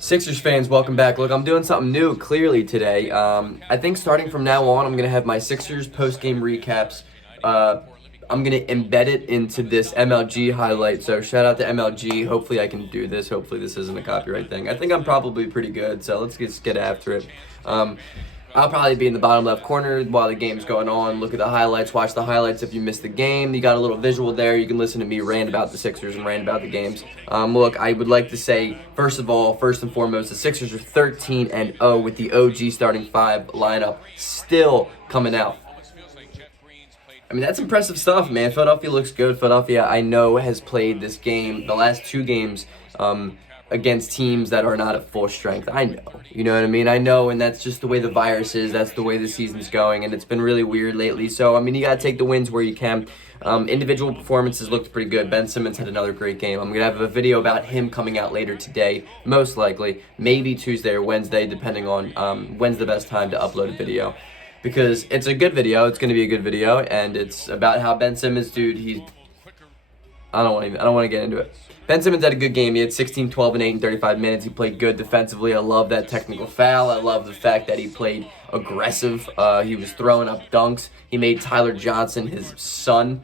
Sixers fans, welcome back. Look, I'm doing something new clearly today. I think starting from now on, I'm going to have my Sixers post-game recaps. I'm going to embed it into this MLG highlight. So shout out to MLG. Hopefully I can do this. Hopefully this isn't a copyright thing. I think I'm probably pretty good, so let's just get after it. I'll probably be in the bottom left corner while the game's going on. Look at the highlights. Watch the highlights if you missed the game. You got a little visual there. You can listen to me rant about the Sixers and rant about the games. Look, I would like to say, first and foremost, the Sixers are 13-0 with the OG starting five lineup still coming out. I mean, that's impressive stuff, man. Philadelphia looks good. Philadelphia, I know, has played this game, the last two games, against teams that are not at full strength. I know. You know what I mean? I know, and that's just the way the virus is. That's the way the season's going, and it's been really weird lately. So, I mean, you got to take the wins where you can. Individual performances looked pretty good. Ben Simmons had another great game. I'm going to have a video about him coming out later today, most likely. Maybe Tuesday or Wednesday, depending on when's the best time to upload a video. Because it's a good video. It's going to be a good video, and it's about how Ben Simmons, dude, I don't want to get into it. Ben Simmons had a good game. He had 16, 12, and 8 in 35 minutes. He played good defensively. I love that technical foul. I love the fact that he played aggressive. He was throwing up dunks. He made Tyler Johnson his son.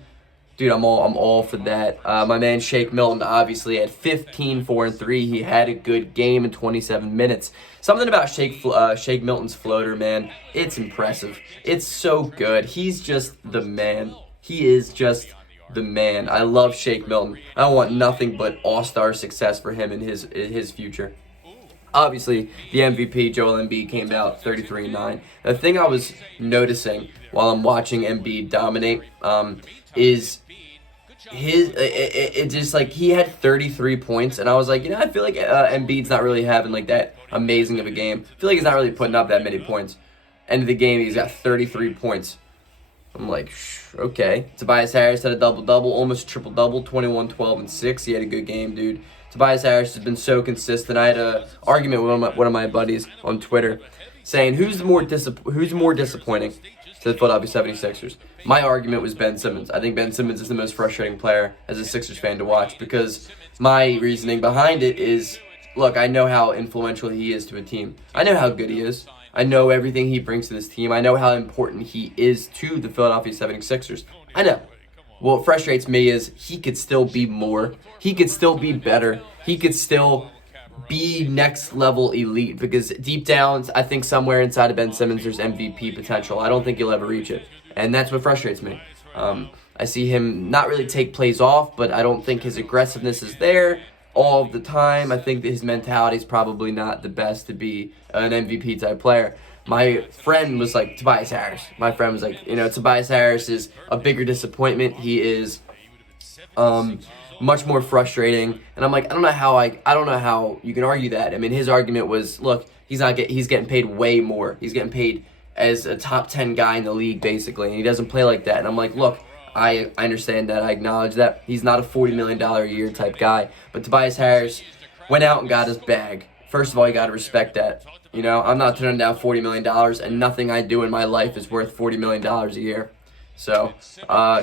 Dude, I'm all for that. My man Shake Milton obviously had 15, 4, and 3. He had a good game in 27 minutes. Something about Shake Milton's floater, man. It's impressive. It's so good. He's just the man. He is just the man. I love Shake Milton. I want nothing but all-star success for him in his future. Obviously, the MVP, Joel Embiid, came out 33-9. The thing I was noticing while I'm watching Embiid dominate is it's just like he had 33 points, and I was like, I feel like Embiid's not really having like that amazing of a game. I feel like he's not really putting up that many points. End of the game, he's got 33 points. I'm like, okay. Tobias Harris had a double-double, almost triple-double, 21, 12, and 6. He had a good game, dude. Tobias Harris has been so consistent. I had an argument with one of my buddies on Twitter saying, who's more disappointing to the Philadelphia 76ers? My argument was Ben Simmons. I think Ben Simmons is the most frustrating player as a Sixers fan to watch because my reasoning behind it is, look, I know how influential he is to a team. I know how good he is. I know everything he brings to this team. I know how important he is to the Philadelphia 76ers. I know. What frustrates me is he could still be more. He could still be better. He could still be next level elite because deep down, I think somewhere inside of Ben Simmons there's MVP potential. I don't think he'll ever reach it. And that's what frustrates me. I see him not really take plays off, but I don't think his aggressiveness is there all of the time. I think that his mentality is probably not the best to be an MVP type player. My friend was like, Tobias Harris. My friend was like, Tobias Harris is a bigger disappointment. He is much more frustrating. And I'm like, I don't know how you can argue that. I mean, his argument was, look, he's getting paid way more. He's getting paid as a top 10 guy in the league basically, and he doesn't play like that. And I'm like, look, I understand that. I acknowledge that. He's not a $40 million a year type guy. But Tobias Harris went out and got his bag. First of all, you got to respect that. I'm not turning down $40 million, and nothing I do in my life is worth $40 million a year. So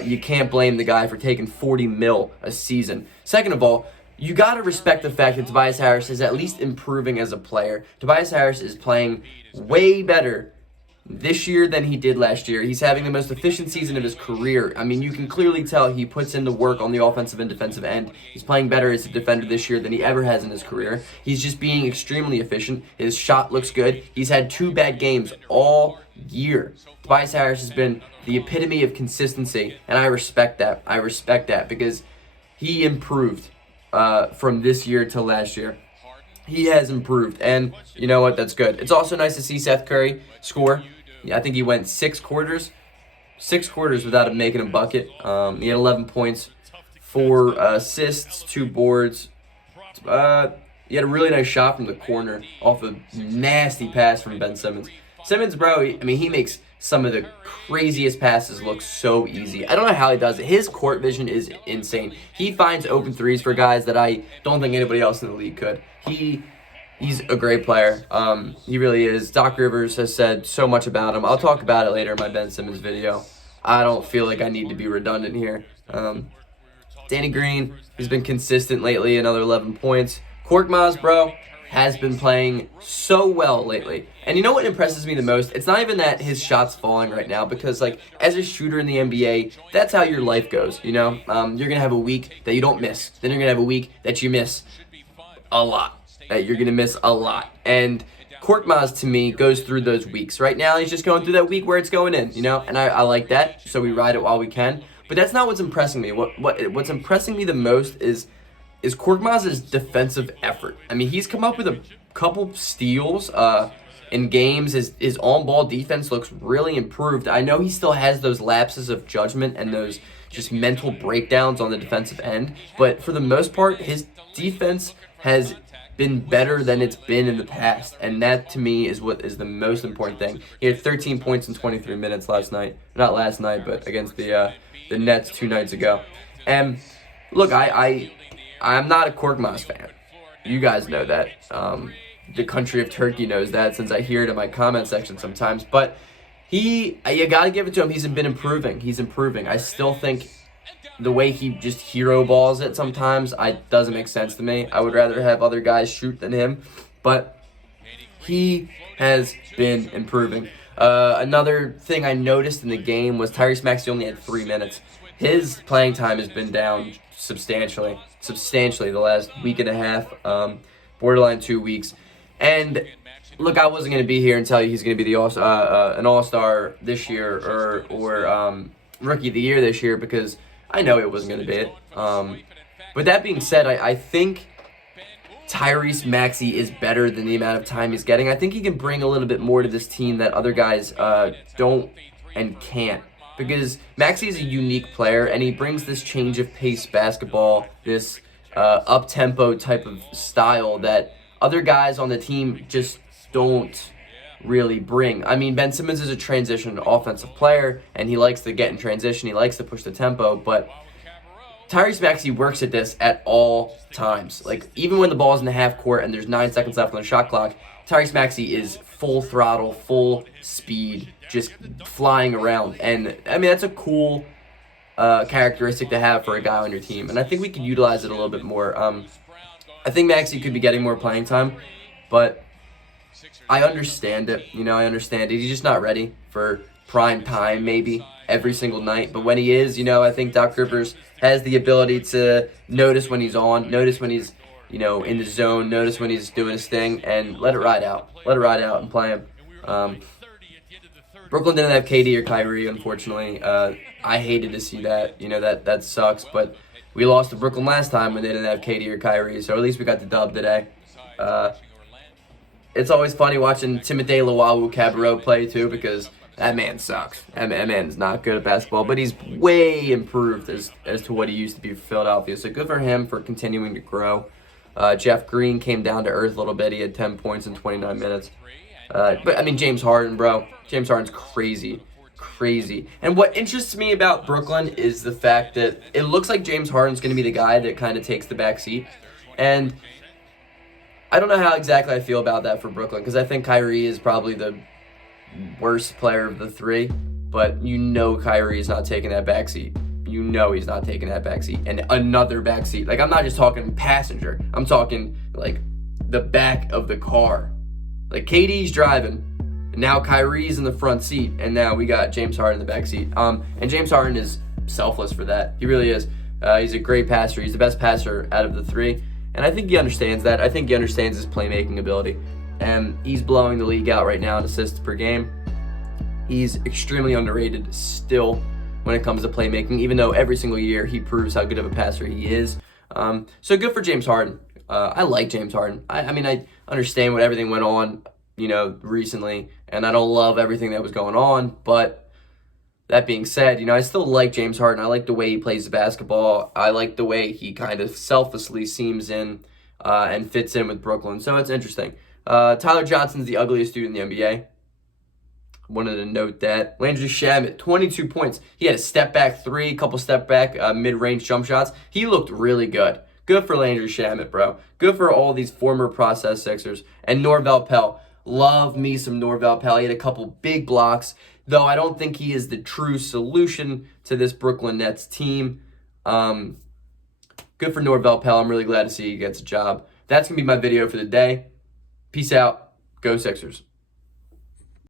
you can't blame the guy for taking $40 mil a season. Second of all, you got to respect the fact that Tobias Harris is at least improving as a player. Tobias Harris is playing way better this year than he did last year. He's having the most efficient season of his career. I mean, you can clearly tell he puts in the work on the offensive and defensive end. He's playing better as a defender this year than he ever has in his career. He's just being extremely efficient. His shot looks good. He's had 2 bad games all year. Tobias Harris has been the epitome of consistency, and I respect that. I respect that because he improved from this year to last year. He has improved, and you know what? That's good. It's also nice to see Seth Curry score. I think he went 6 quarters without him making a bucket. He had 11 points, 4 assists, 2 boards. He had a really nice shot from the corner off a nasty pass from Ben Simmons. Simmons, bro, he makes some of the craziest passes look so easy. I don't know how he does it. His court vision is insane. He finds open threes for guys that I don't think anybody else in the league could. He's a great player. He really is. Doc Rivers has said so much about him. I'll talk about it later in my Ben Simmons video. I don't feel like I need to be redundant here. Danny Green has been consistent lately, another 11 points. Korkmaz, bro, has been playing so well lately. And you know what impresses me the most? It's not even that his shot's falling right now, because like as a shooter in the NBA, that's how your life goes, you know? You're going to have a week that you don't miss. Then you're going to have a week that you miss a lot. You're going to miss a lot. And Korkmaz, to me, goes through those weeks. Right now, he's just going through that week where it's going in, you know? And I like that, so we ride it while we can. But that's not what's impressing me. What's impressing me the most is Korkmaz's defensive effort. I mean, he's come up with a couple steals in games. His on-ball defense looks really improved. I know he still has those lapses of judgment and those just mental breakdowns on the defensive end, but for the most part, his defense has been better than it's been in the past, and that to me is what is the most important thing. He had 13 points in 23 minutes last night. Not last night, but against the Nets 2 nights ago. And look, I'm not a Korkmaz fan. You guys know that. The country of Turkey knows that, since I hear it in my comment section sometimes. But you got to give it to him. He's been improving. He's improving. I still think the way he just hero balls it sometimes doesn't make sense to me. I would rather have other guys shoot than him. But he has been improving. Another thing I noticed in the game was Tyrese Maxey only had 3 minutes. His playing time has been down substantially the last week and a half, borderline 2 weeks. And look, I wasn't going to be here and tell you he's going to be an all-star this year or rookie of the year this year, because I know it wasn't going to be it. But that being said, I think Tyrese Maxey is better than the amount of time he's getting. I think he can bring a little bit more to this team that other guys don't and can't. Because Maxey is a unique player, and he brings this change of pace basketball, this up-tempo type of style that other guys on the team just don't really bring. I mean, Ben Simmons is a transition offensive player, and he likes to get in transition. He likes to push the tempo, but Tyrese Maxey works at this at all times. Like, even when the ball's in the half court and there's 9 seconds left on the shot clock, Tyrese Maxey is full throttle, full speed, just flying around. And, I mean, that's a cool characteristic to have for a guy on your team. And I think we could utilize it a little bit more. I think Maxey could be getting more playing time, but I understand it. You know, I understand it. He's just not ready for prime time, maybe, every single night. But when he is, you know, I think Doc Rivers has the ability to notice when he's on, notice when he's, you know, in the zone, notice when he's doing his thing, and let it ride out. Let it ride out and play him. Brooklyn didn't have KD or Kyrie, unfortunately. I hated to see that. You know, that sucks. But we lost to Brooklyn last time when they didn't have KD or Kyrie, so at least we got the dub today. It's always funny watching Timothé Luwawu-Cabarrot play, too, because that man sucks. That man's not good at basketball, but he's way improved as to what he used to be for Philadelphia. So good for him for continuing to grow. Jeff Green came down to earth a little bit. He had 10 points in 29 minutes. But, I mean, James Harden, bro. James Harden's crazy. And what interests me about Brooklyn is the fact that it looks like James Harden's going to be the guy that kind of takes the back seat. And I don't know how exactly I feel about that for Brooklyn, because I think Kyrie is probably the worst player of the three. But you know Kyrie is not taking that back seat. You know he's not taking that back seat. And another back seat. Like, I'm not just talking passenger. I'm talking, like, the back of the car. Like, KD's driving, and now Kyrie's in the front seat, and now we got James Harden in the back seat. And James Harden is selfless for that. He really is. He's a great passer. He's the best passer out of the three, and I think he understands that. I think he understands his playmaking ability, and he's blowing the league out right now in assists per game. He's extremely underrated still when it comes to playmaking, even though every single year he proves how good of a passer he is. So good for James Harden. I like James Harden. I mean, I understand what everything went on, you know, recently, and I don't love everything that was going on, but that being said, you know, I still like James Harden. I like the way he plays the basketball. I like the way he kind of selflessly seems in and fits in with Brooklyn, so it's interesting. Tyler Johnson's the ugliest dude in the NBA. Wanted to note that. Landry Shamet, 22 points. He had a step-back three, couple step-back mid-range jump shots. He looked really good. Good for Landry Shamet, bro. Good for all these former process Sixers. And Norvel Pelle. Love me some Norvel Pelle. He had a couple big blocks, though I don't think he is the true solution to this Brooklyn Nets team. Good for Norvel Pelle. I'm really glad to see he gets a job. That's going to be my video for the day. Peace out. Go Sixers.